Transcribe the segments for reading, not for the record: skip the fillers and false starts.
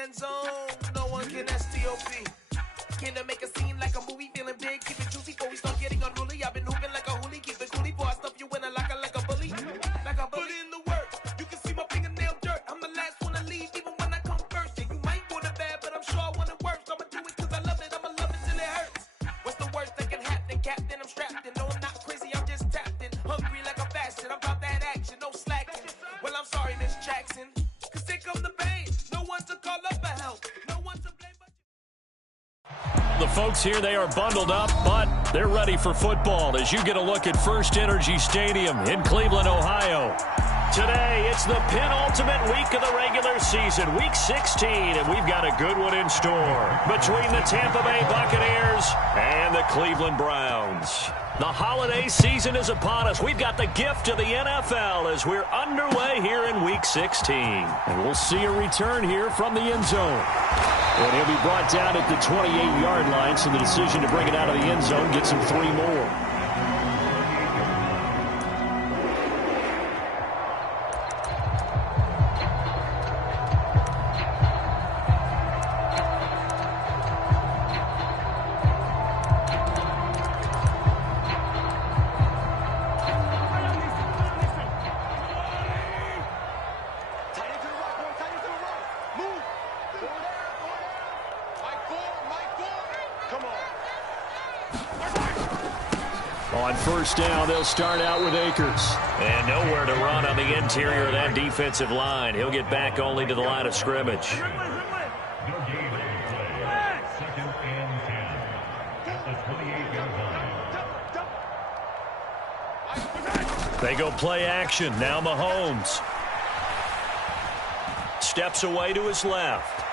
end zone. No one can STOP. Came to make a scene like a movie, feeling big, keep it juicy before we start getting unruly. I've been hooping like a hoolie, keep it coolie, before I stuff you in a locker like a bully. Like a bully. Put in the work, you can see my fingernail dirt. I'm the last one to leave, even when I come first. Yeah, you might want it bad, but I'm sure I want it worse. I'ma do it cause I love it, I'ma love it till it hurts. What's the worst that can happen, Captain? I'm strapped in, no I'm not crazy, I'm just tapped in. Hungry like a fashion, I'm about that action, no slacking. Well, I'm sorry, Miss Jackson, cause here come the pain. No one to call up for help, no one to blame but the folks here, they are bundled up, but they're ready for football as you get a look at First Energy Stadium in Cleveland, Ohio. Today, it's the penultimate week of the regular season, Week 16, and we've got a good one in store between the Tampa Bay Buccaneers and the Cleveland Browns. The holiday season is upon us. We've got the gift of the NFL as we're underway here in Week 16. And we'll see a return here from the end zone. And he'll be brought down at the 28-yard line, so the decision to bring it out of the end zone gets him 3 more. On first down, they'll start out with Akers. And nowhere to run on the interior of that defensive line. He'll get back only to the line of scrimmage. They go play action. Now Mahomes steps away to his left.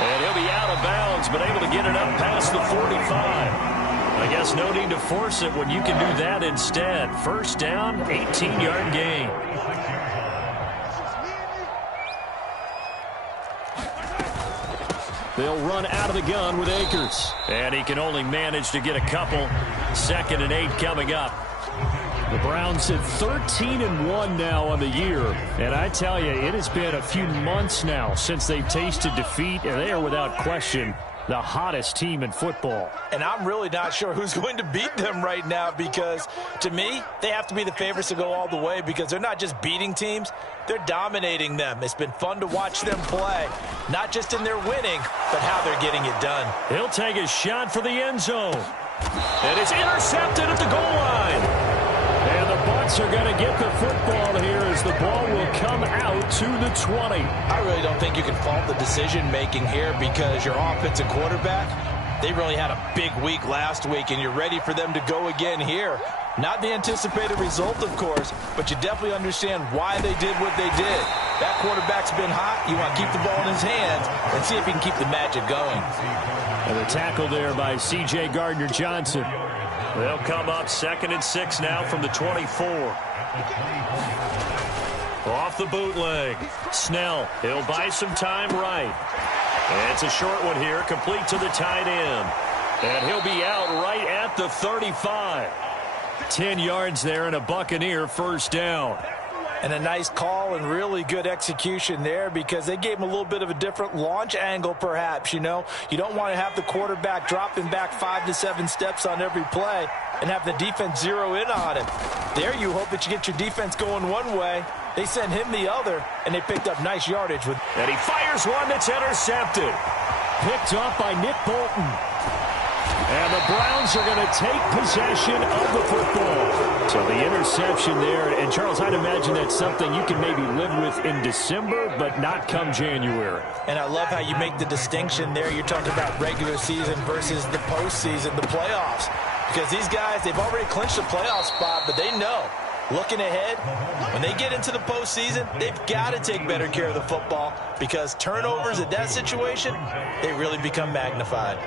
And he'll be out of bounds, but able to get it up past the 45. I guess no need to force it when you can do that instead. First down, 18-yard gain. They'll run out of the gun with Akers. And he can only manage to get a couple. 2nd and 8 coming up. The Browns at 13-1 now on the year. And I tell you, it has been a few months now since they've tasted defeat, and they are without question the hottest team in football. And I'm really not sure who's going to beat them right now because, to me, they have to be the favorites to go all the way because they're not just beating teams, they're dominating them. It's been fun to watch them play, not just in their winning, but how they're getting it done. He'll take a shot for the end zone. And it's intercepted at the goal line. And the Bucs are going to get the football here as the ball will come out to the 20. I really don't think you can fault the decision-making here because your offensive quarterback, they really had a big week last week, and you're ready for them to go again here. Not the anticipated result, of course, but you definitely understand why they did what they did. That quarterback's been hot. You want to keep the ball in his hands and see if he can keep the magic going. And the tackle there by C.J. Gardner-Johnson. They'll come up 2nd and 6 now from the 24. Off the bootleg. Snell, he'll buy some time right. And it's a short one here, complete to the tight end. And he'll be out right at the 35. 10 yards there and a Buccaneer first down. And a nice call and really good execution there because they gave him a little bit of a different launch angle perhaps, you know. You don't want to have the quarterback dropping back 5 to 7 steps on every play and have the defense zero in on him. There you hope that you get your defense going one way. They sent him the other, and they picked up nice yardage. And he fires one that's intercepted. Picked up by Nick Bolton. And the Browns are going to take possession of the football. So the interception there. And, Charles, I'd imagine that's something you can maybe live with in December, but not come January. And I love how you make the distinction there. You're talking about regular season versus the postseason, the playoffs. Because these guys, they've already clinched the playoff spot, but they know, looking ahead, when they get into the postseason, they've got to take better care of the football because turnovers in that situation, they really become magnified.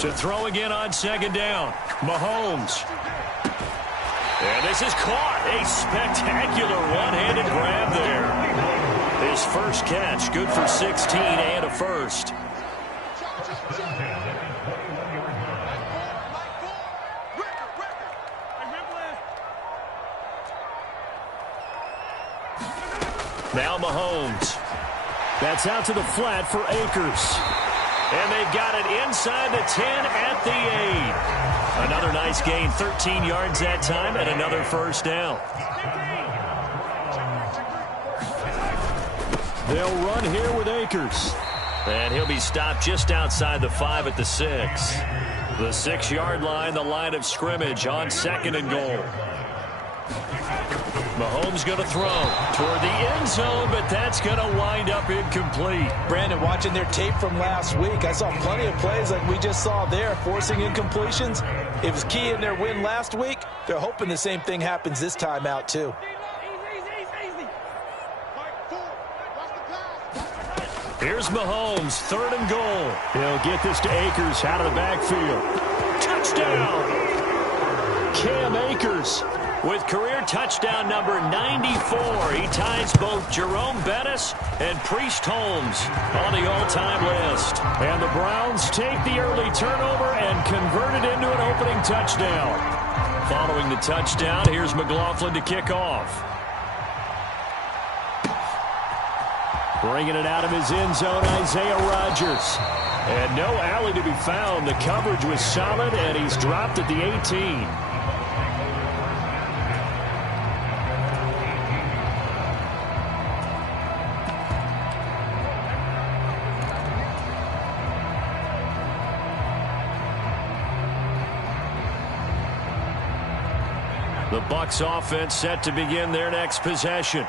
To throw again on 2nd down, Mahomes. And this is caught. A spectacular one-handed grab there. His first catch, good for 16 and a first. Now Mahomes. That's out to the flat for Akers. And they've got it inside the 10 at the 8. Another nice gain, 13 yards that time, and another first down. They'll run here with Akers. And he'll be stopped just outside the 5 at the 6. The 6-yard line, the line of scrimmage on 2nd and goal. Mahomes going to throw toward the end zone, but that's going to wind up incomplete. Brandon, watching their tape from last week, I saw plenty of plays like we just saw there, forcing incompletions. It was key in their win last week. They're hoping the same thing happens this time out, too. Here's Mahomes, 3rd and goal. He'll get this to Akers out of the backfield. Touchdown! Cam Akers with career touchdown number 94. He ties both Jerome Bettis and Priest Holmes on the all-time list. And the Browns take the early turnover and convert it into an opening touchdown. Following the touchdown, here's McLaughlin to kick off. Bringing it out of his end zone, Isaiah Rodgers. And no alley to be found. The coverage was solid, and he's dropped at the 18. The Bucs offense set to begin their next possession.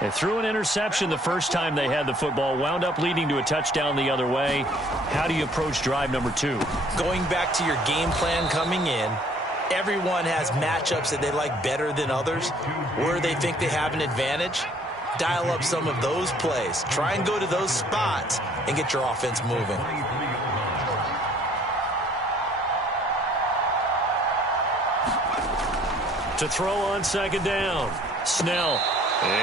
They threw an interception the first time they had the football, wound up leading to a touchdown the other way. How do you approach drive number 2? Going back to your game plan coming in, everyone has matchups that they like better than others, where they think they have an advantage. Dial up some of those plays. Try and go to those spots and get your offense moving. To throw on 2nd down. Snell.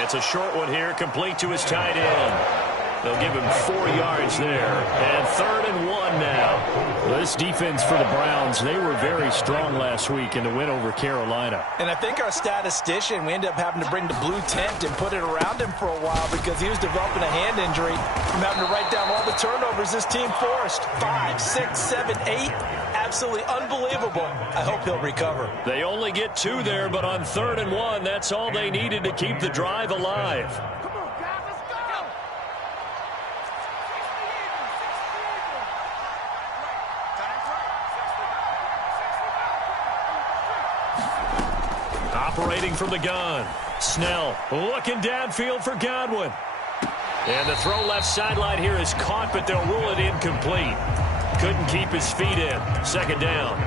It's a short one here, complete to his tight end. They'll give him 4 yards there. And 3rd and 1 now. This defense for the Browns, they were very strong last week in the win over Carolina. And I think our statistician, we ended up having to bring the blue tent and put it around him for a while because he was developing a hand injury from having to write down all the turnovers this team forced. 5, 6, 7, 8. Absolutely unbelievable. I hope he'll recover. They only get 2 there, but on 3rd and 1, that's all they needed to keep the drive alive. Operating from the gun. Snell looking downfield for Godwin. And the throw left sideline here is caught, but they'll rule it incomplete. Couldn't keep his feet in. 2nd down.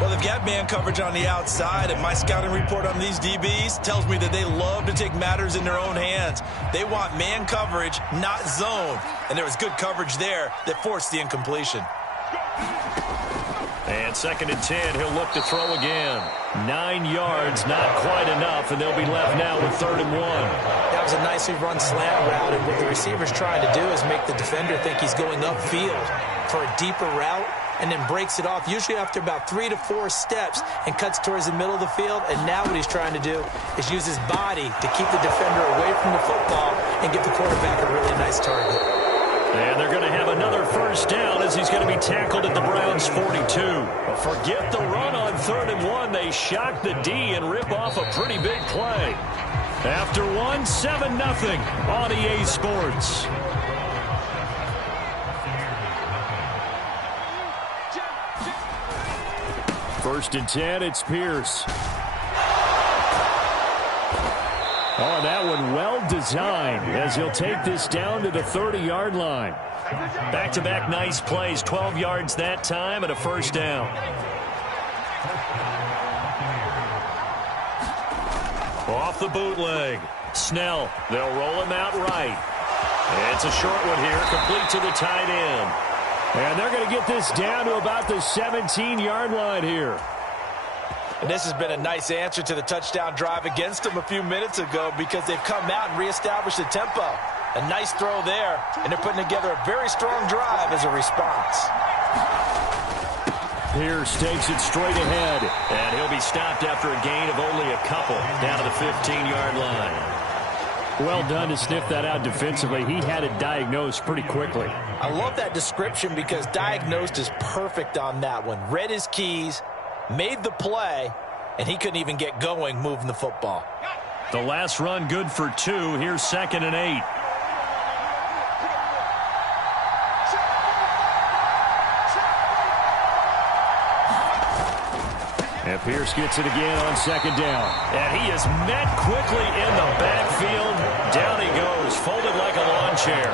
Well, they've got man coverage on the outside, and my scouting report on these DBs tells me that they love to take matters in their own hands. They want man coverage, not zone. And there was good coverage there that forced the incompletion. And 2nd and 10, he'll look to throw again. 9 yards, not quite enough, and they'll be left now with 3rd and 1. That was a nicely run slant route, and what the receiver's trying to do is make the defender think he's going upfield for a deeper route, and then breaks it off, usually after about 3 to 4 steps, and cuts towards the middle of the field. And now what he's trying to do is use his body to keep the defender away from the football and give the quarterback a really nice target. And they're going to have another first down as he's going to be tackled at the Browns' 42. Forget the run on 3rd and 1. They shock the D and rip off a pretty big play. After 1, 7-0 on EA Sports. First and 10, it's Pierce. Oh, that one well designed as he'll take this down to the 30-yard line. Back-to-back nice plays, 12 yards that time and a first down. Off the bootleg. Snell, they'll roll him out right. It's a short one here, complete to the tight end. And they're going to get this down to about the 17-yard line here. And this has been a nice answer to the touchdown drive against them a few minutes ago because they've come out and reestablished the tempo. A nice throw there, and they're putting together a very strong drive as a response. Pierce takes it straight ahead, and he'll be stopped after a gain of only a couple down to the 15-yard line. Well done to sniff that out defensively. He had it diagnosed pretty quickly. I love that description because diagnosed is perfect on that one. Read his keys, made the play, and he couldn't even get going moving the football. The last run good for 2. Here's 2nd and 8. And Pierce gets it again on 2nd down. And he is met quickly in the backfield. Down he goes, folded like a lawn chair.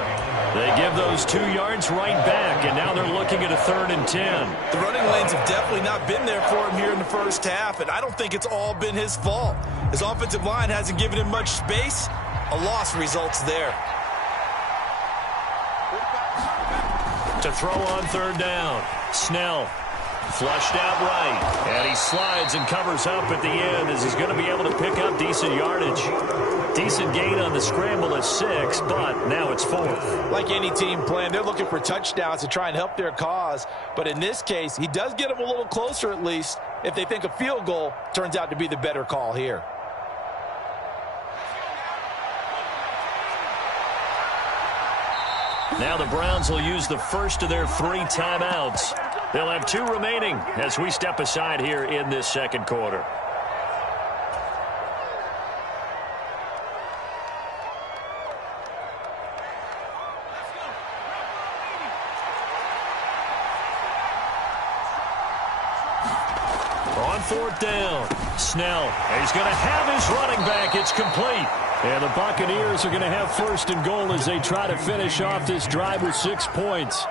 They give those 2 yards right back, and now they're looking at a 3rd and 10. The running lanes have definitely not been there for him here in the first half, and I don't think it's all been his fault. His offensive line hasn't given him much space. A loss results there. To throw on 3rd down. Snell. Flushed out right, and he slides and covers up at the end as he's going to be able to pick up decent yardage. Decent gain on the scramble at 6, but now it's 4th. Like any team plan, they're looking for touchdowns to try and help their cause. But in this case, he does get them a little closer at least if they think a field goal turns out to be the better call here. Now the Browns will use the first of their 3 timeouts. They'll have 2 remaining as we step aside here in this 2nd quarter. On 4th down, Snell. He's going to have his running back. It's complete. And the Buccaneers are going to have 1st and goal as they try to finish off this drive with 6 points.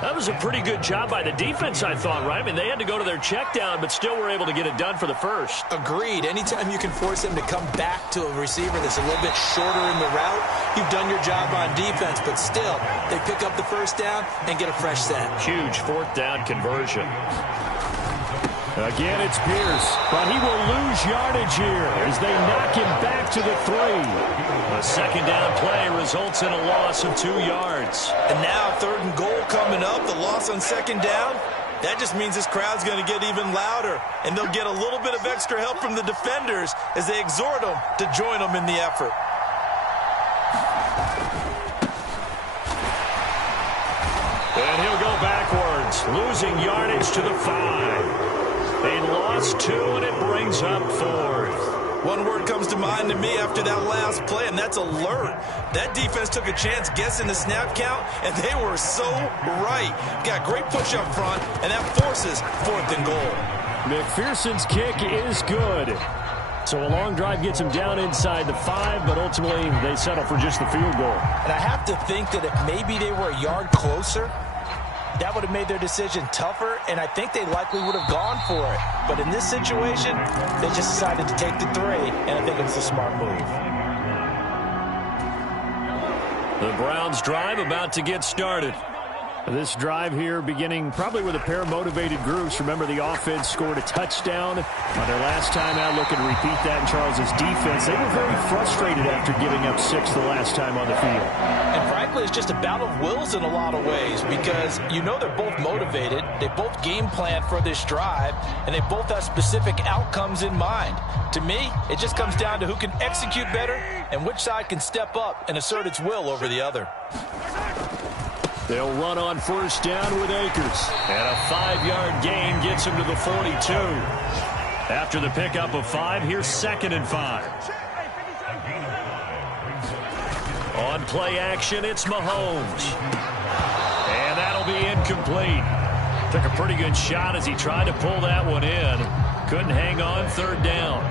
That was a pretty good job by the defense, I thought, right? I mean, they had to go to their check down, but still were able to get it done for the 1st. Agreed. Anytime you can force them to come back to a receiver that's a little bit shorter in the route, you've done your job on defense, but still, they pick up the 1st down and get a fresh set. Huge 4th down conversion. Again, it's Pierce, but he will lose yardage here as they knock him back to the 3. A 2nd down play results in a loss of 2 yards. And now 3rd and goal coming up, the loss on 2nd down. That just means this crowd's going to get even louder, and they'll get a little bit of extra help from the defenders as they exhort them to join them in the effort. And he'll go backwards, losing yardage to the 5. They lost 2, and it brings up 4th. One word comes to mind to me after that last play, and that's alert. That defense took a chance guessing the snap count, and they were so right. Got great push up front, and that forces 4th and goal. McPherson's kick is good. So a long drive gets him down inside the 5, but ultimately they settle for just the field goal. And I have to think that if maybe they were a yard closer, that would have made their decision tougher, and I think they likely would have gone for it. But in this situation, they just decided to take the 3, and I think it was a smart move. The Browns drive about to get started. This drive here beginning probably with a pair of motivated groups. Remember, the offense scored a touchdown on their last time out. Looking to repeat that in Charles's defense. They were very frustrated after giving up 6 the last time on the field. And frankly, it's just a battle of wills in a lot of ways because you know they're both motivated. They both game plan for this drive, and they both have specific outcomes in mind. To me, it just comes down to who can execute better and which side can step up and assert its will over the other. They'll run on 1st down with Akers. And a 5-yard gain gets him to the 42. After the pickup of 5, here's 2nd and 5. On play action, it's Mahomes. And that'll be incomplete. Took a pretty good shot as he tried to pull that one in. Couldn't hang on 3rd down.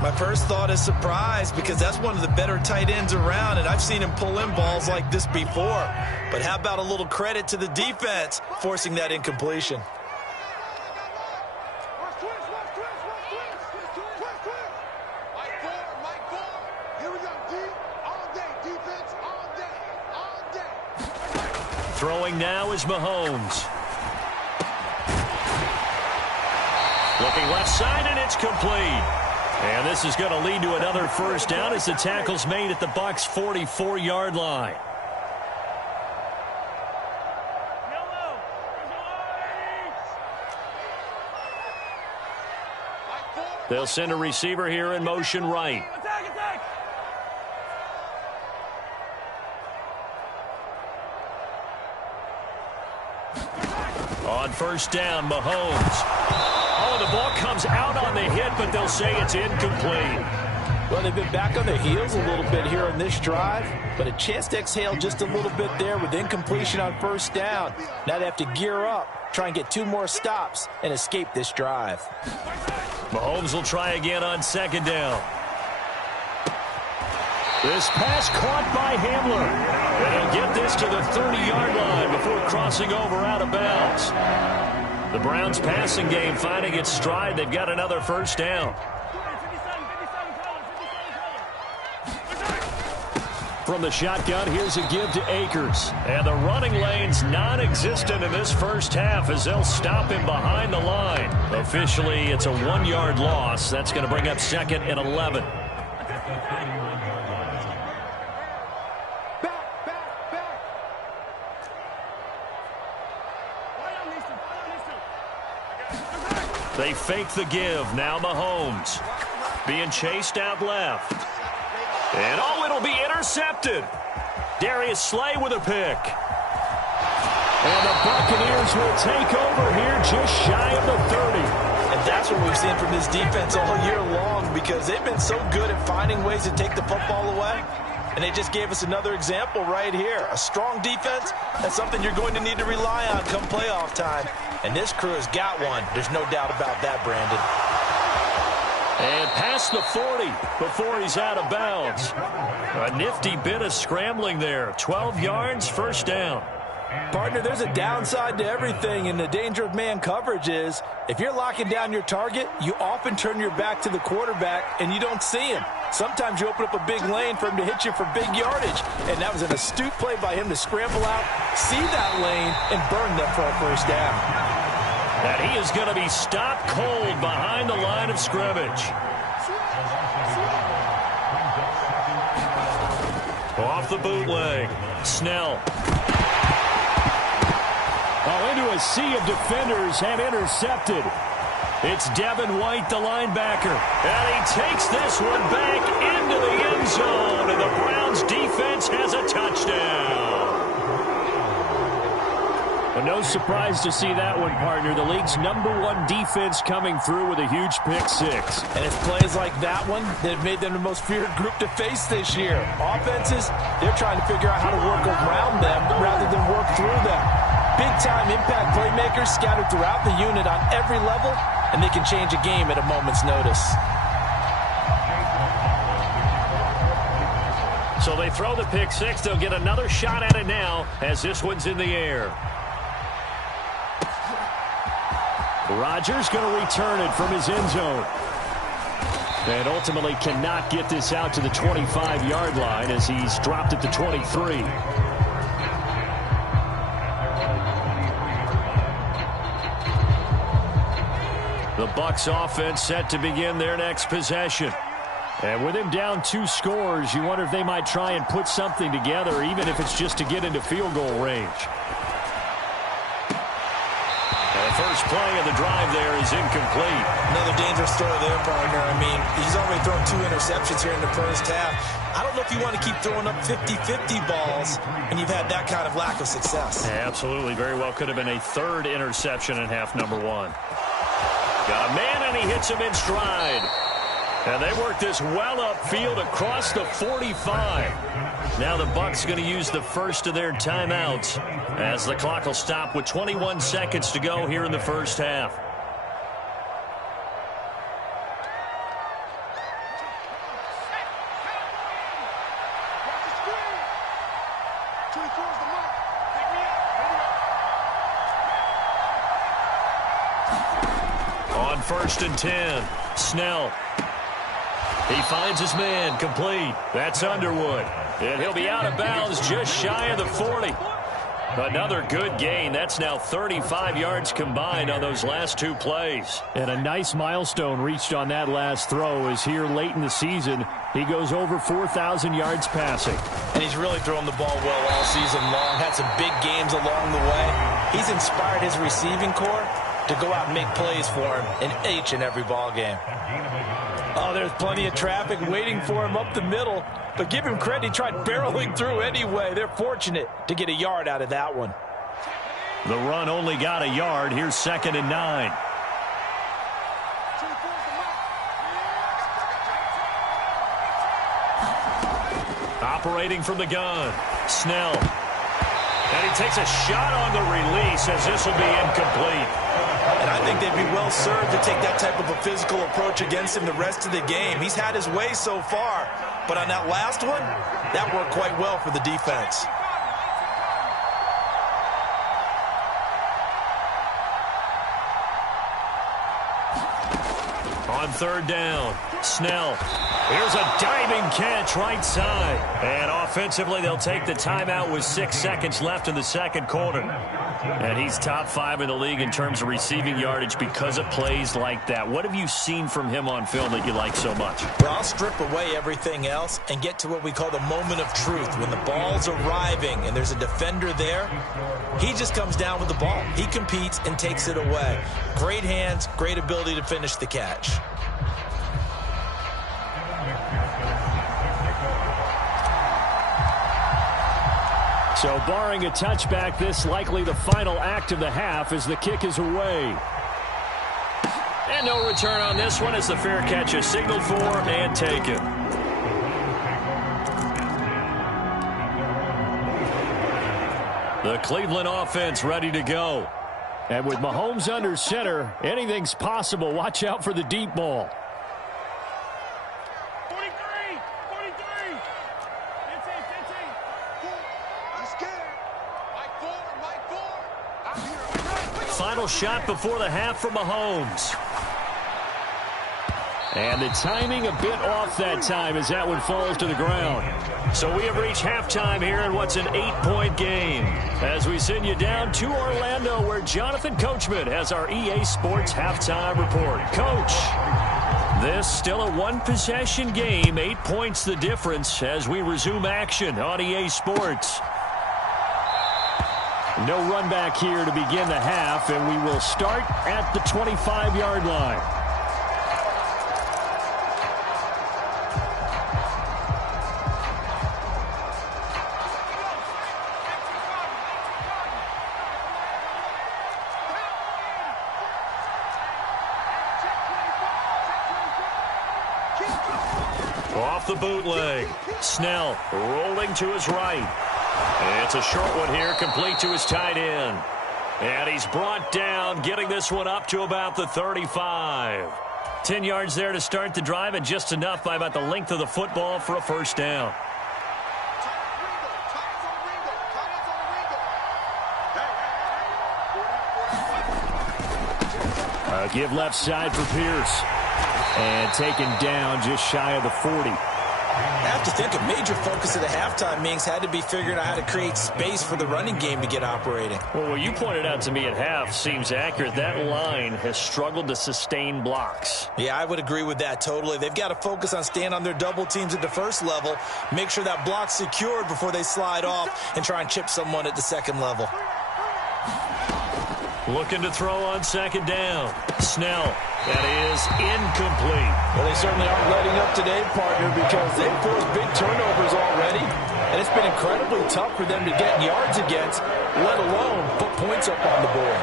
My first thought is surprise because that's one of the better tight ends around, and I've seen him pull in balls like this before. But how about a little credit to the defense forcing that incompletion? Throwing now is Mahomes. Looking left side, and it's complete. And this is going to lead to another 1st down as the tackle's made at the Bucs' 44-yard line. They'll send a receiver here in motion right. On first down, Mahomes. Oh, the ball comes out on the hit, but they'll say it's incomplete. Well, they've been back on their heels a little bit here on this drive, but a chance to exhale just a little bit there with incompletion on first down. Now they have to gear up, try and get 2 more stops, and escape this drive. Mahomes will try again on second down. This pass caught by Hamler. And he'll get this to the 30-yard line before crossing over out of bounds. The Browns' passing game finding its stride. They've got another first down. From the shotgun, here's a give to Akers. And the running lane's non-existent in this first half as they'll stop him behind the line. Officially, it's a 1-yard loss. That's going to bring up second and 11. They fake the give. Now Mahomes being chased out left. And oh, it'll be intercepted. Darius Slay with a pick. And the Buccaneers will take over here just shy of the 30. And that's what we've seen from this defense all year long, because they've been so good at finding ways to take the football away. And they just gave us another example right here. A strong defense, that's something you're going to need to rely on come playoff time. And this crew has got one. There's no doubt about that, Brandon. And past the 40 before he's out of bounds. A nifty bit of scrambling there. 12 yards, first down. Partner, there's a downside to everything, and the danger of man coverage is if you're locking down your target, you often turn your back to the quarterback and you don't see him. Sometimes you open up a big lane for him to hit you for big yardage, and that was an astute play by him to scramble out, see that lane, and burn them for a first down. And he is going to be stopped cold behind the line of scrimmage. Off the bootleg, Snell. Oh, into a sea of defenders and intercepted. It's Devin White, the linebacker. And he takes this one back into the end zone. And the Browns defense has a touchdown. Well, no surprise to see that one, partner. The league's #1 defense coming through with a huge pick six. And it's plays like that one that have made them the most feared group to face this year. Offenses, they're trying to figure out how to work around them rather than work through them. Big-time impact playmakers scattered throughout the unit on every level, and they can change a game at a moment's notice. So they throw the pick six. They'll get another shot at it now as this one's in the air. Rodgers going to return it from his end zone. And ultimately cannot get this out to the 25-yard line as he's dropped at the 23. The Bucs offense set to begin their next possession. And with him down 2 scores, you wonder if they might try and put something together, even if it's just to get into field goal range. And the first play of the drive there is incomplete. Another dangerous throw there, partner. I mean, he's already thrown 2 interceptions here in the first half. I don't know if you want to keep throwing up 50-50 balls when you've had that kind of lack of success. Yeah, absolutely. Very well could have been a 3rd interception in half number 1. Got a man, and he hits him in stride. And they work this well upfield across the 45. Now the Bucs going to use the first of their timeouts as the clock will stop with 21 seconds to go here in the first half. On 1st and 10, Snell. He finds his man, complete. That's Underwood. And he'll be out of bounds just shy of the 40. Another good gain. That's now 35 yards combined on those last 2 plays. And a nice milestone reached on that last throw as here late in the season, he goes over 4,000 yards passing. And he's really thrown the ball well all season long. Had some big games along the way. He's inspired his receiving corps to go out and make plays for him in each and every ball game. Oh, there's plenty of traffic waiting for him up the middle. But give him credit, he tried barreling through anyway. They're fortunate to get a yard out of that one. The run only got a yard. Here's 2nd and 9. Operating from the gun, Snell. And he takes a shot on the release as this will be incomplete. And I think they'd be well served to take that type of a physical approach against him the rest of the game. He's had his way so far, but on that last one, that worked quite well for the defense. On 3rd down, Snell. Here's a diving catch right side. And offensively, they'll take the timeout with 6 seconds left in the 2nd quarter. And he's top 5 in the league in terms of receiving yardage because of plays like that. What have you seen from him on film that you like so much? Well, I'll strip away everything else and get to what we call the moment of truth. When the ball's arriving and there's a defender there, he just comes down with the ball. He competes and takes it away. Great hands, great ability to finish the catch. So barring a touchback, this likely the final act of the half as the kick is away. And no return on this one as the fair catch is signaled for and taken. The Cleveland offense ready to go. And with Mahomes under center, anything's possible. Watch out for the deep ball. Final shot before the half from Mahomes. And the timing a bit off that time as that one falls to the ground. So we have reached halftime here in what's an 8-point game. As we send you down to Orlando where Jonathan Coachman has our EA Sports halftime report. Coach, this still a one-possession game. 8 points the difference as we resume action on EA Sports. No run back here to begin the half, and we will start at the 25-yard line. Off the bootleg. Snell rolling to his right. It's a short one here, complete to his tight end. And he's brought down, getting this one up to about the 35. 10 yards there to start the drive, and just enough by about the length of the football for a first down. Give left side for Pierce. And taken down just shy of the 40. I have to think a major focus of the halftime meetings had to be figuring out how to create space for the running game to get operating. Well, what you pointed out to me at half seems accurate. That line has struggled to sustain blocks. Yeah, I would agree with that totally. They've got to focus on staying on their double teams at the first level, make sure that block's secured before they slide off, and try and chip someone at the second level. Looking to throw on 2nd down. Snell. That is incomplete. Well, they certainly aren't letting up today, partner, because they've forced big turnovers already. And it's been incredibly tough for them to get yards against, let alone put points up on the board.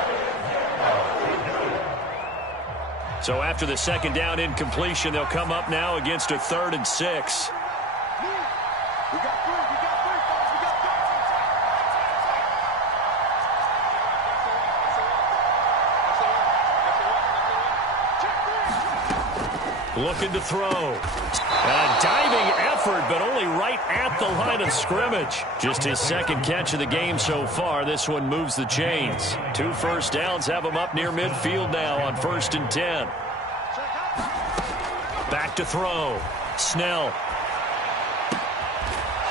So after the 2nd down incompletion, they'll come up now against a 3rd and 6. Looking to throw. A diving effort, but only right at the line of scrimmage. Just his 2nd catch of the game so far. This one moves the chains. 2 first downs have him up near midfield now on 1st and 10. Back to throw. Snell.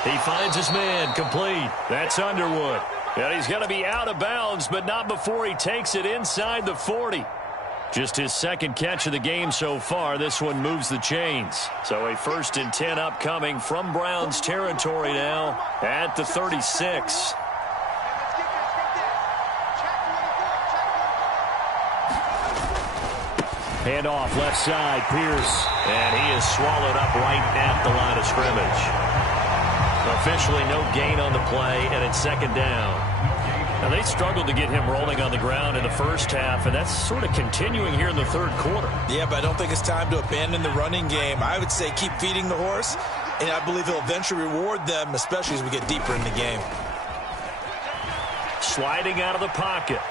He finds his man, complete. That's Underwood. And he's going to be out of bounds, but not before he takes it inside the 40. Just his 2nd catch of the game so far. This one moves the chains. So a 1st and 10 upcoming from Browns territory now at the 36. Handoff left side, Pierce. And he is swallowed up right at the line of scrimmage. Officially no gain on the play, and it's 2nd down. Now, they struggled to get him rolling on the ground in the first half, and that's sort of continuing here in the third quarter. Yeah, but I don't think it's time to abandon the running game. I would say keep feeding the horse, and I believe he'll eventually reward them, especially as we get deeper in the game. Sliding out of the pocket.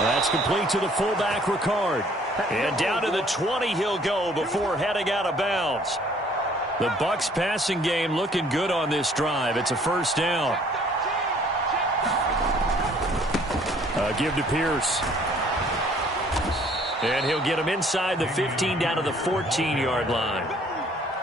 That's complete to the fullback, Ricard. And down to the 20 he'll go before heading out of bounds. The Bucs passing game looking good on this drive. It's a first down. Give to Pierce. And he'll get him inside the 15 down to the 14-yard line.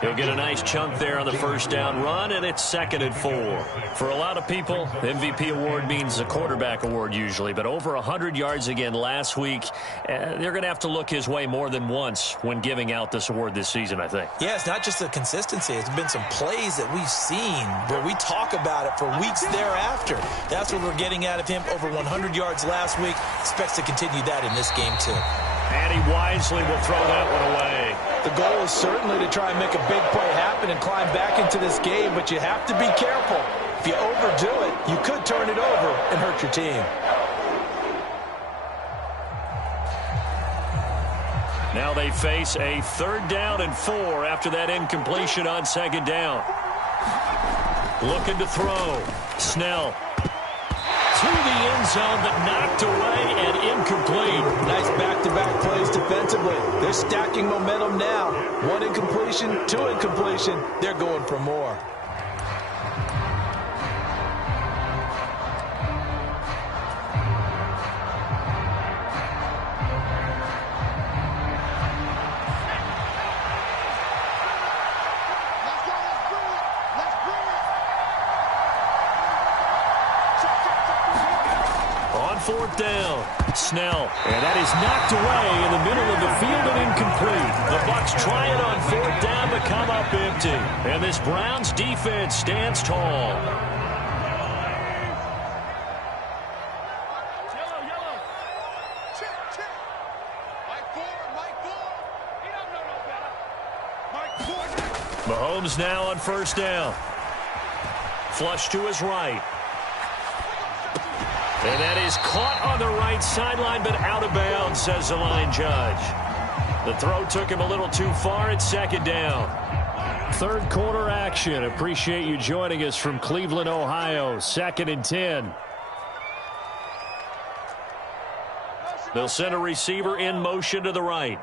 He'll get a nice chunk there on the first down run, and it's 2nd and 4. For a lot of people, the MVP award means a quarterback award usually, but over 100 yards again last week. They're going to have to look his way more than once when giving out this award this season, I think. Yeah, it's not just the consistency. It's been some plays that we've seen where we talk about it for weeks thereafter. That's what we're getting out of him. Over 100 yards last week. Expects to continue that in this game, too. And he wisely will throw that one away. The goal is certainly to try and make a big play happen and climb back into this game, but you have to be careful. If you overdo it, you could turn it over and hurt your team. Now they face a 3rd down and 4 after that incompletion on 2nd down. Looking to throw. Snell. To the end zone, but knocked away and incomplete. Nice back-to-back plays defensively. They're stacking momentum now. 1 incompletion, 2 incompletion. They're going for more. On 4th down, Snell. And that is knocked away in the middle of the field and incomplete. The Bucs try it on 4th down but come up empty. And this Browns defense stands tall. Mahomes now on 1st down. Flush to his right. And that is caught on the right sideline, but out of bounds, says the line judge. The throw took him a little too far. It's 2nd down. 3rd quarter action. Appreciate you joining us from Cleveland, Ohio. 2nd and 10. They'll send a receiver in motion to the right.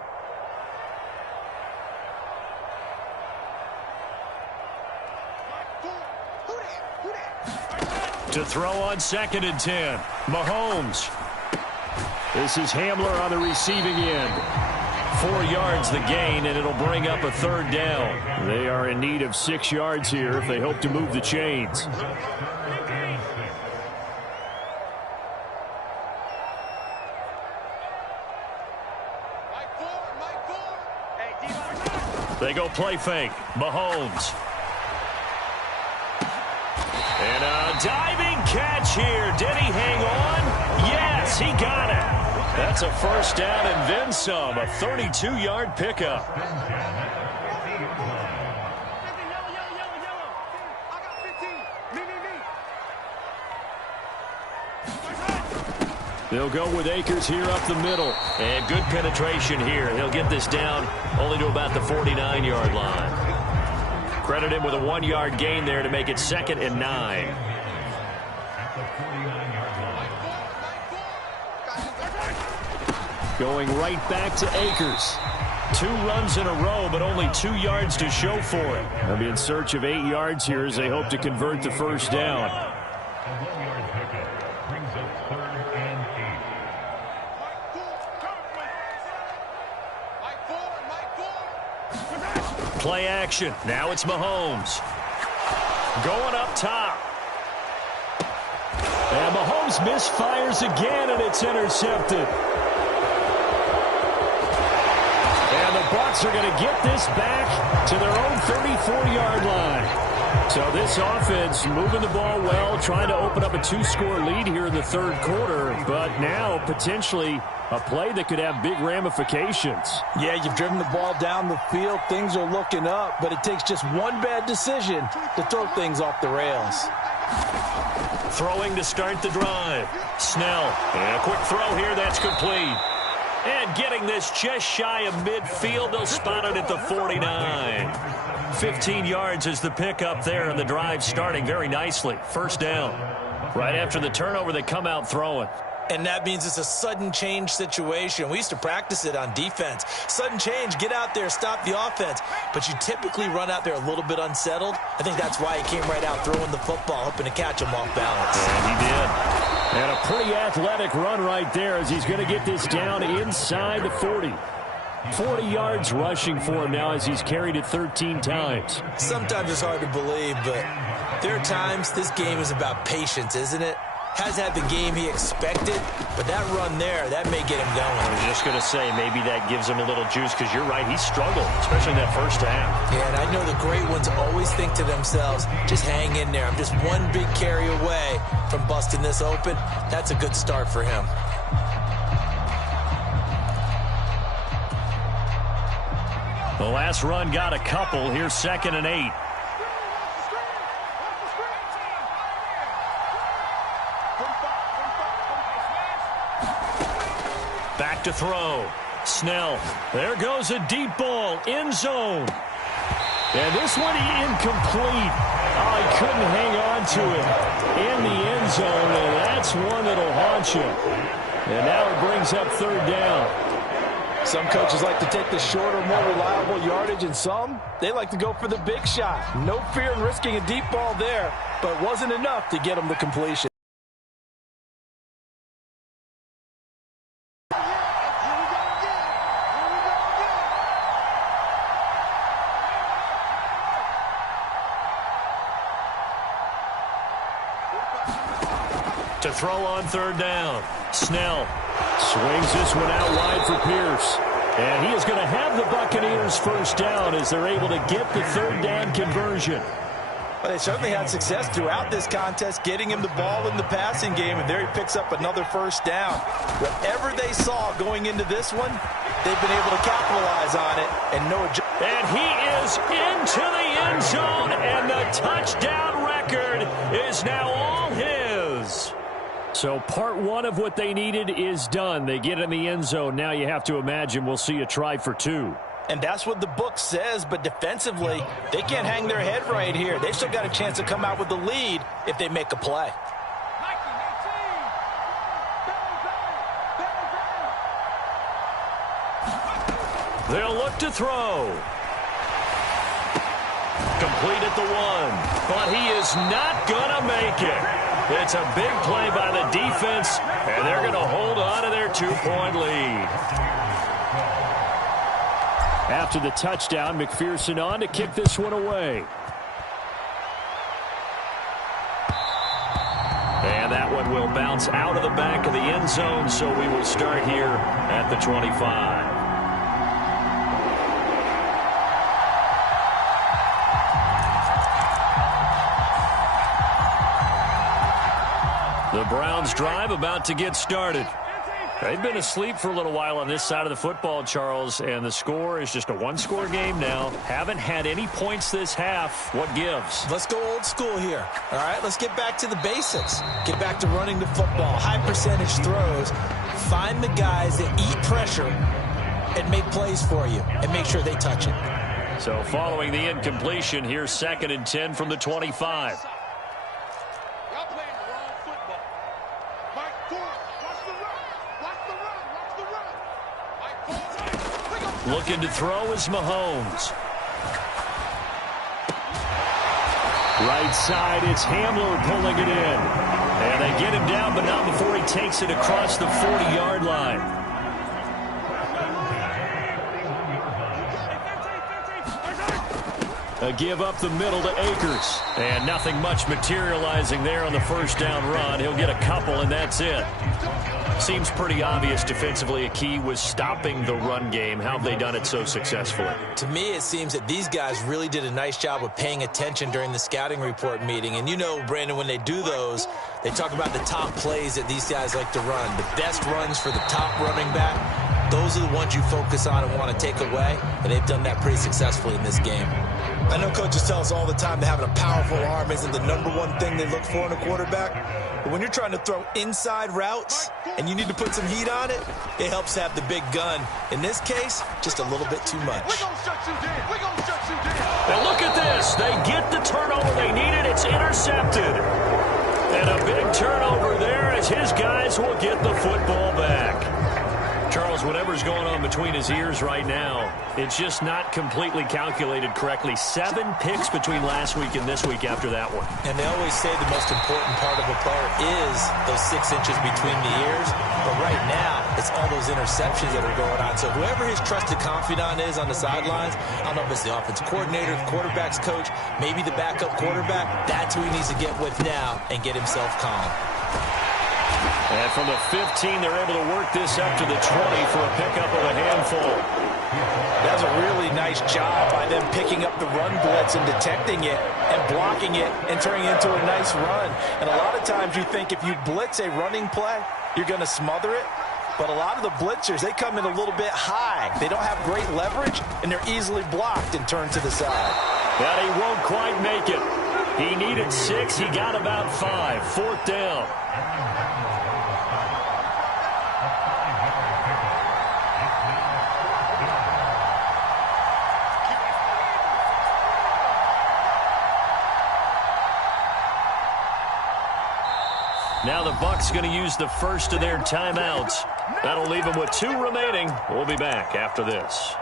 To throw on 2nd and 10. Mahomes. This is Hamler on the receiving end. 4 yards the gain, and it'll bring up a 3rd down. They are in need of 6 yards here if they hope to move the chains. They go play fake. Mahomes. And a diving catch here. Did he hang on? Yes, he got it. That's a 1st down and then some. A 32-yard pickup. They'll go with Akers here up the middle. And good penetration here. He'll get this down only to about the 49-yard line. Credit him with a 1-yard gain there to make it 2nd and 9. Going right back to Akers. 2 runs in a row, but only 2 yards to show for it. They'll be in search of 8 yards here as they hope to convert the 1st down. Play action. Now it's Mahomes. Going up top. And Mahomes misfires again, and it's intercepted. And the Bucs are going to get this back to their own 34-yard line. So this offense moving the ball well, trying to open up a 2-score lead here in the 3rd quarter, but now potentially a play that could have big ramifications. Yeah, you've driven the ball down the field. Things are looking up, but it takes just one bad decision to throw things off the rails. Throwing to start the drive. Snell. And a quick throw here. That's complete. And getting this just shy of midfield. They'll spot it at the 49. 15 yards is the pickup there, and the drive starting very nicely. First down. Right after the turnover, they come out throwing. And that means it's a sudden change situation. We used to practice it on defense. Sudden change, get out there, stop the offense. But you typically run out there a little bit unsettled. I think that's why he came right out throwing the football, hoping to catch him off balance. And he did. And a pretty athletic run right there as he's going to get this down inside the 40. 40 yards rushing for him now as he's carried it 13 times. Sometimes it's hard to believe, but there are times this game is about patience, isn't it? Has had the game he expected, but that run there, that may get him going. I was just going to say, maybe that gives him a little juice, because you're right, he struggled, especially in that first half. Yeah, and I know the great ones always think to themselves, just hang in there. I'm just one big carry away from busting this open. That's a good start for him. The last run got a couple. Here's 2nd and 8. Back to throw. Snell. There goes a deep ball. End zone. And this one incomplete. Oh, he couldn't hang on to it in the end zone, and that's one that'll haunt you. And now it brings up 3rd down. Some coaches like to take the shorter, more reliable yardage, and some, they like to go for the big shot. No fear in risking a deep ball there, but it wasn't enough to get them the completion. To throw on 3rd down. Snell. Swings this one out wide for Pierce. And he is going to have the Buccaneers first down as they're able to get the 3rd down conversion. Well, they certainly had success throughout this contest, getting him the ball in the passing game, and there he picks up another first down. Whatever they saw going into this one, they've been able to capitalize on it, and no adjustment. And he is into the end zone, and the touchdown record is now all his. So part one of what they needed is done. They get in the end zone. Now you have to imagine we'll see a try for 2. And that's what the book says, but defensively, they can't hang their head right here. They've still got a chance to come out with the lead if they make a play. They'll look to throw. Complete at the 1, but he is not going to make it. It's a big play by the defense, and they're going to hold on to their 2-point lead. After the touchdown, McPherson on to kick this one away. And that one will bounce out of the back of the end zone, so we will start here at the 25. The Browns drive about to get started. They've been asleep for a little while on this side of the football, Charles, and the score is just a one-score game now. Haven't had any points this half. What gives? Let's go old school here. All right, let's get back to the basics. Get back to running the football, high percentage throws. Find the guys that eat pressure and make plays for you and make sure they touch it. So following the incompletion, here's 2nd and 10 from the 25. Looking to throw is Mahomes. Right side, it's Hamler pulling it in. And they get him down, but not before he takes it across the 40-yard line. A give up the middle to Akers. And nothing much materializing there on the first down run. He'll get a couple, and that's it. Seems pretty obvious defensively a key was stopping the run game. How have they done it so successfully? To me, it seems that these guys really did a nice job of paying attention during the scouting report meeting. And you know, Brandon, when they do those, they talk about the top plays that these guys like to run. The best runs for the top running back, those are the ones you focus on and want to take away. And they've done that pretty successfully in this game. I know coaches tell us all the time that having a powerful arm isn't the #1 thing they look for in a quarterback. But when you're trying to throw inside routes and you need to put some heat on it, it helps have the big gun. In this case, just a little bit too much. We're gonna shut you down. We're gonna shut you down. And look at this. They get the turnover they needed. It's intercepted. And a big turnover there as his guys will get the football back. Charles, whatever's going on between his ears right now, it's just not completely calculated correctly. 7 picks between last week and this week after that one. And they always say the most important part of a player is those 6 inches between the ears. But right now, it's all those interceptions that are going on. So whoever his trusted confidant is on the sidelines, I don't know if it's the offensive coordinator, the quarterback's coach, maybe the backup quarterback, that's who he needs to get with now and get himself calm. And from the 15, they're able to work this up to the 20 for a pickup of a handful. That was a really nice job by them picking up the run blitz and detecting it and blocking it and turning it into a nice run. And a lot of times you think if you blitz a running play, you're going to smother it. But a lot of the blitzers, they come in a little bit high. They don't have great leverage, and they're easily blocked and turned to the side. But he won't quite make it. He needed 6. He got about 5. 4th down. Now the Bucs going to use the first of their timeouts. That'll leave them with 2 remaining. We'll be back after this.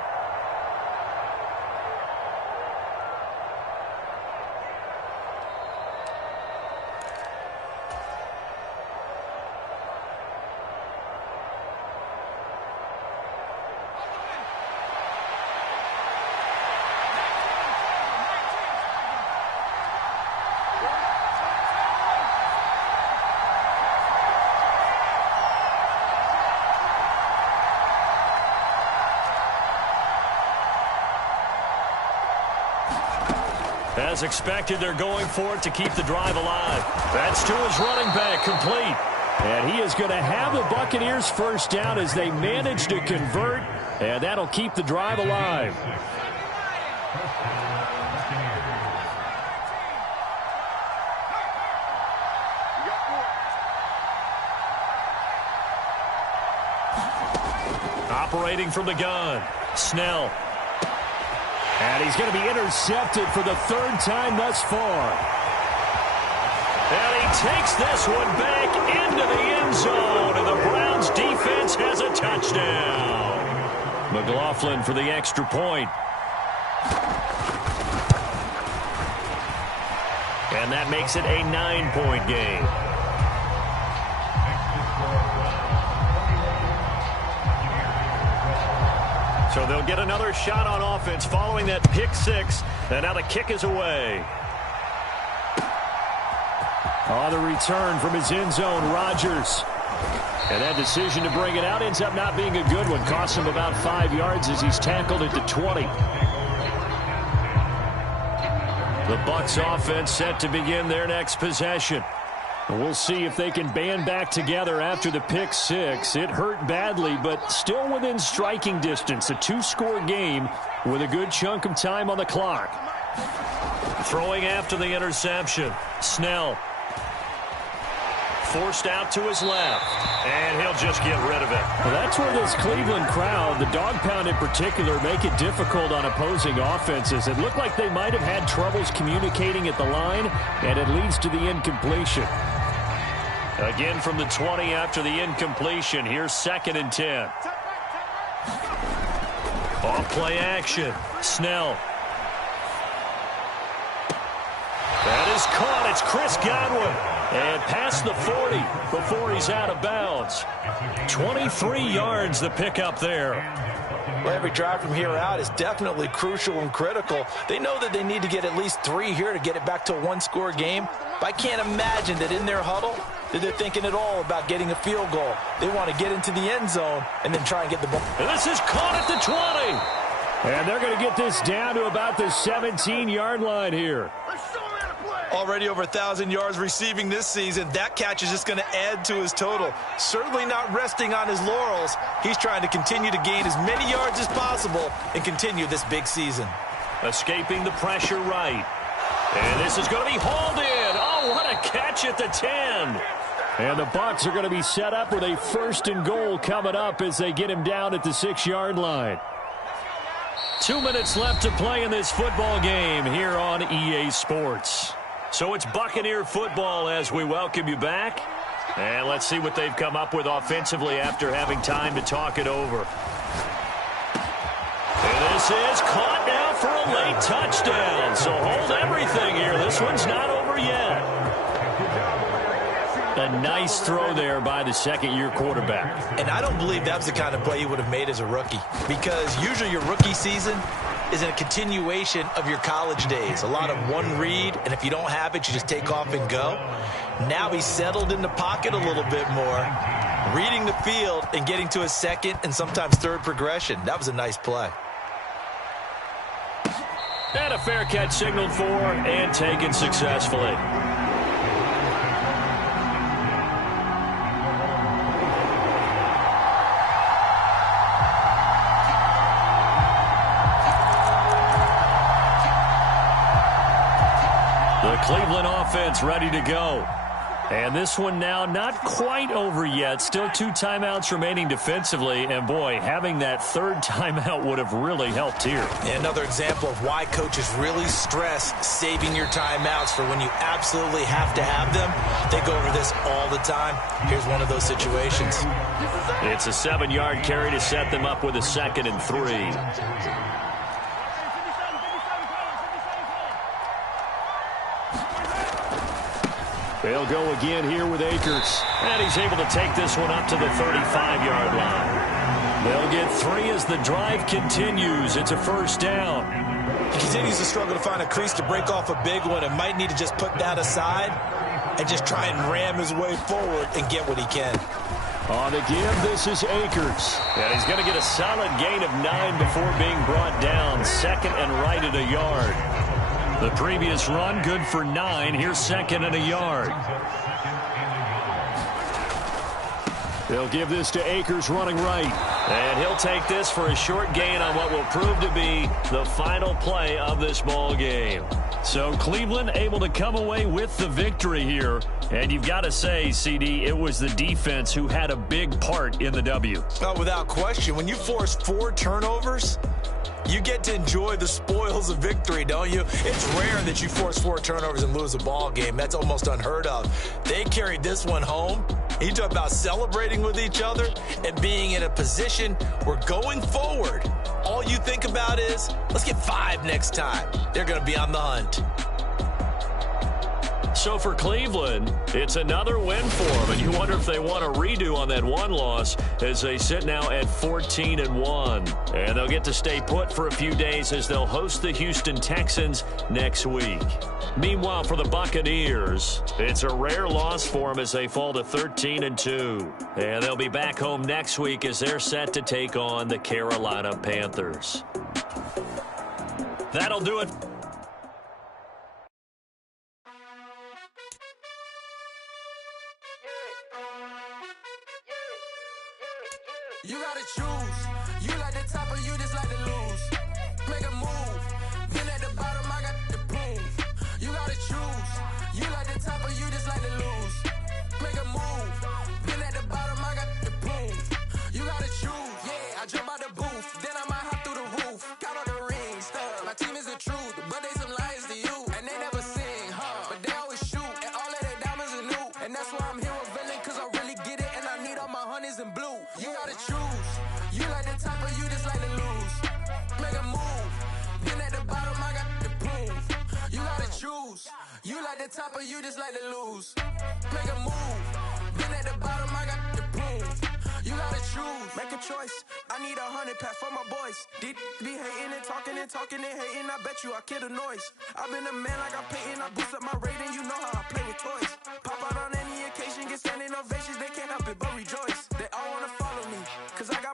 As expected, they're going for it to keep the drive alive. That's to his running back, complete. And he is going to have the Buccaneers first down as they manage to convert, and that'll keep the drive alive. Operating from the gun, Snell. And he's going to be intercepted for the 3rd time thus far. And he takes this one back into the end zone, and the Browns defense has a touchdown. McLaughlin for the extra point. And that makes it a 9-point game. So they'll get another shot on offense following that pick 6. And now the kick is away. On the return from his end zone, Rodgers. And that decision to bring it out ends up not being a good one. Costs him about 5 yards as he's tackled at the 20. The Bucs offense set to begin their next possession. We'll see if they can band back together after the pick 6. It hurt badly, but still within striking distance. A 2-score game with a good chunk of time on the clock. Throwing after the interception. Snell. Forced out to his left. And he'll just get rid of it. Well, that's where this Cleveland crowd, the dog pound in particular, make it difficult on opposing offenses. It looked like they might have had troubles communicating at the line, and it leads to the incompletion. Again from the 20 after the incompletion. Here's 2nd and 10. Off play action. Snell. That is caught. It's Chris Godwin. And past the 40 before he's out of bounds. 23 yards the pickup there. Well, every drive from here out is definitely crucial and critical. They know that they need to get at least 3 here to get it back to a 1-score game. But I can't imagine that in their huddle that they're thinking at all about getting a field goal. They want to get into the end zone and then try and get the ball. And this is caught at the 20. And they're going to get this down to about the 17-yard line here. Already over 1,000 yards receiving this season. That catch is just going to add to his total. Certainly not resting on his laurels. He's trying to continue to gain as many yards as possible and continue this big season. Escaping the pressure right. And this is going to be hauled in. Oh, what a catch at the 10. And the Bucs are going to be set up with a 1st and goal coming up as they get him down at the 6-yard line. 2 minutes left to play in this football game here on EA Sports. So it's Buccaneer football as we welcome you back. And let's see what they've come up with offensively after having time to talk it over. And this is caught now for a late touchdown. So hold everything here. This one's not over yet. A nice throw there by the second-year quarterback. And I don't believe that was the kind of play he would have made as a rookie, because usually your rookie season is a continuation of your college days. A lot of one read, and if you don't have it, you just take off and go. Now he's settled in the pocket a little bit more, reading the field and getting to a second and sometimes third progression. That was a nice play. And a fair catch signaled for and taken successfully. The Cleveland offense ready to go. And this one now not quite over yet. Still 2 timeouts remaining defensively. And, boy, having that 3rd timeout would have really helped here. Another example of why coaches really stress saving your timeouts for when you absolutely have to have them. They go over this all the time. Here's one of those situations. It's a 7-yard carry to set them up with a 2nd and 3. They'll go again here with Akers. And he's able to take this one up to the 35-yard line. They'll get 3 as the drive continues. It's a 1st down. He continues to struggle to find a crease to break off a big one and might need to just put that aside and just try and ram his way forward and get what he can. On the give, this is Akers. And he's going to get a solid gain of 9 before being brought down. 2nd and right at a yard. The previous run, good for 9. Here's 2nd and a yard. They'll give this to Akers running right. And he'll take this for a short gain on what will prove to be the final play of this ball game. So Cleveland able to come away with the victory here. And you've got to say, CD, it was the defense who had a big part in the W. Oh, without question. When you force 4 turnovers, you get to enjoy the spoils of victory, don't you? It's rare that you force 4 turnovers and lose a ball game. That's almost unheard of. They carried this one home. You talk about celebrating with each other and being in a position where going forward, all you think about is, let's get 5 next time. They're going to be on the hunt. So for Cleveland, it's another win for them, and you wonder if they want a redo on that one loss as they sit now at 14-1. And they'll get to stay put for a few days as they'll host the Houston Texans next week. Meanwhile, for the Buccaneers, it's a rare loss for them as they fall to 13-2. And they'll be back home next week as they're set to take on the Carolina Panthers. That'll do it. You gotta choose. You like the top or you just like to lose. Make a move. Been at the bottom, I got the proof. You gotta choose. You like the top or you just like to lose. Make a move. Been at the bottom, I got the proof. You gotta choose. Yeah, I jump out the booth. Then I might hop through the roof. Count all the rings, stuff. My team is the truth, but they some liars to you. And they never sing, but they always shoot. And all of their diamonds are new. And that's why I'm here with Villain, cause I really get it. And I need all my honeys in blue. You gotta choose. You like the top or you just like to lose. Make a move. Been at the bottom, I got the proof. You gotta choose. You like the top or you just like to lose. Make a move. Been at the bottom, I got the proof. You gotta choose. Make a choice. I need 100 pack for my boys. Be hating and talking and hating. I bet you I kill the noise. I've been a man like I'm Peyton. I boost up my rating. You know how I play with toys. Pop out on any occasion, get standing ovations. They can't help it but rejoice. They all wanna follow me, cause I got